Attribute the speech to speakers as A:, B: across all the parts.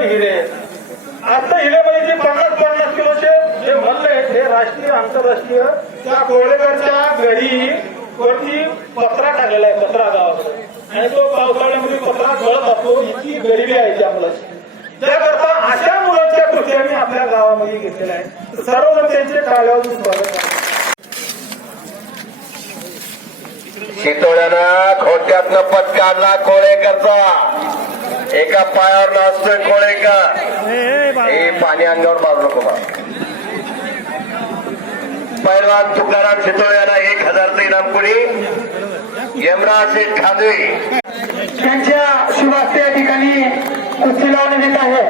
A: Ton हिरे. आता हिरे म्हणजे जे पन्नास पन्नास किलोचे जे म्हणले हे राष्ट्रीय आंतरराष्ट्रीय त्या कोळेकरच्या घरी वरती पत्रा टाकलेला आहे पत्रा गावाकडे. आणि तो पावसाळ्यामध्ये पत्रा गळत असतो इतकी गरिबी आहे त्या मुलाची त्याकरता अशा मुलांच्या कृती आम्ही आपल्या गावामध्ये घेतलेल्या आहेत. सर्वजण त्यांचे टाळ्यावर स्वागत आहे
B: शितोळ्यानं खोट्यातनं पत्कारला कोळेकरचा एका पायावर नाचतोय कोळेकर हे पाणी अंगावर मारू नको पैलवान तुकाराम शितोळ्याला एक हजारचं इनाम कोणी? यमराज शेठ खांदवे.
C: त्यांच्या शुभास्ते या ठिकाणी कुस्ती लावण्यात येत आहे.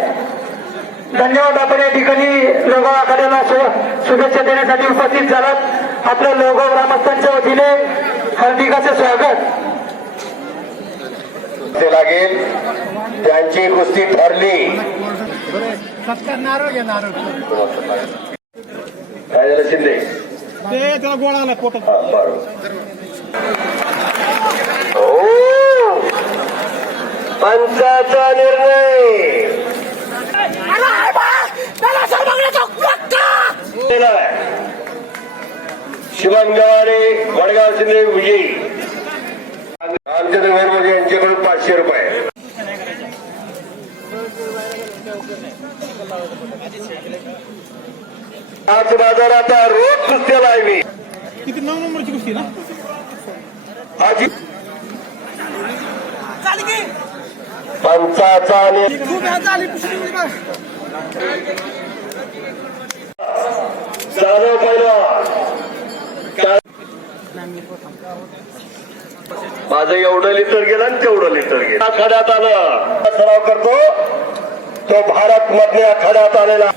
C: धन्यवाद आपण या ठिकाणी लोगो आखाड्याला शुभेच्छा देण्यासाठी उपस्थित झालात. आपल्या लोगो ग्रामस्थांच्या वतीने हार्दिक असे स्वागत.
B: ते लागेल. त्यांची कुस्ती ठरली. काय झालं शिंदे? हा, पंचाचा निर्णय. शुभम गवारे वडगाव शिंदे विजयी. रामचंद्र वैरमध्ये यांच्याकडून पाचशे रुपये. आज बाजार आता रोज कुस्त्या लावली.
A: किती नऊ नंबरची कुस्ती ना?
B: आजी पंचाचा आणि जाधव पहिलवान माझं एवढं लिटर गेलं आणि तेवढं लिटर गेलं. आखाड्यात आलं. सराव करतो. तो भारत मधल्या आखाड्यात आलेला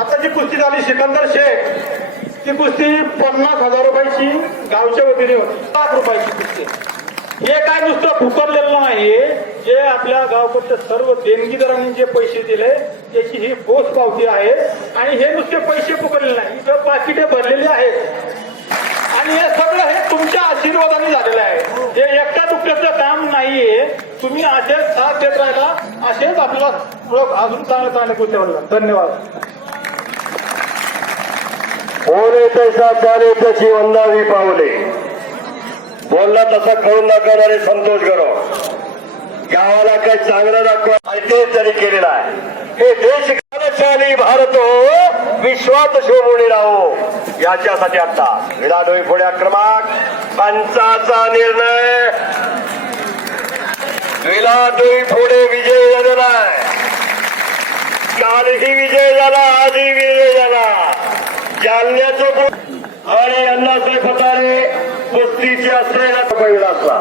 A: आता जी कुस्ती झाली सिकंदर शेख ती कुस्ती पन्नास हजार रुपयाची गावच्या वतीने होती. लाख रुपयाची कुस्ती हे काय नुसतं फुकरलेलं नाहीये. जे आपल्या गावकडच्या सर्व देणगीदारांनी जे पैसे दिले त्याची ही पोच पावती आहे. आणि हे नुसते पैसे फुकरलेले नाही इथं पाकिटे भरलेली आहेत. आणि हे सगळं हे तुमच्या आशीर्वादाने झालेलं आहे. नाहीये. तुम्ही असेच साथ देत राहिला असेच आपल्याला पुढं अजून चांगले चांगलं कुस्त्या धन्यवाद.
B: बोले तैसा चाले त्याची वंदावी पावले. बोलला तसा कळून दाखवणारे संतोष गरव. गावाला काही चांगलं दाखवा. ते तरी केलेलं आहे. हे देश कालशाली भारत विश्वात शोभून राहो. याच्यासाठी आता विराडोई पुढे क्रमांक पंचाचा निर्णय. विलाडोई पुढे विजय झालेला आहे कालही विजय झाला आजही विजय झाला जालन्याचं कोण आणि अण्णासाहेब फतारे कुस्तीचे असलेला पहिला असला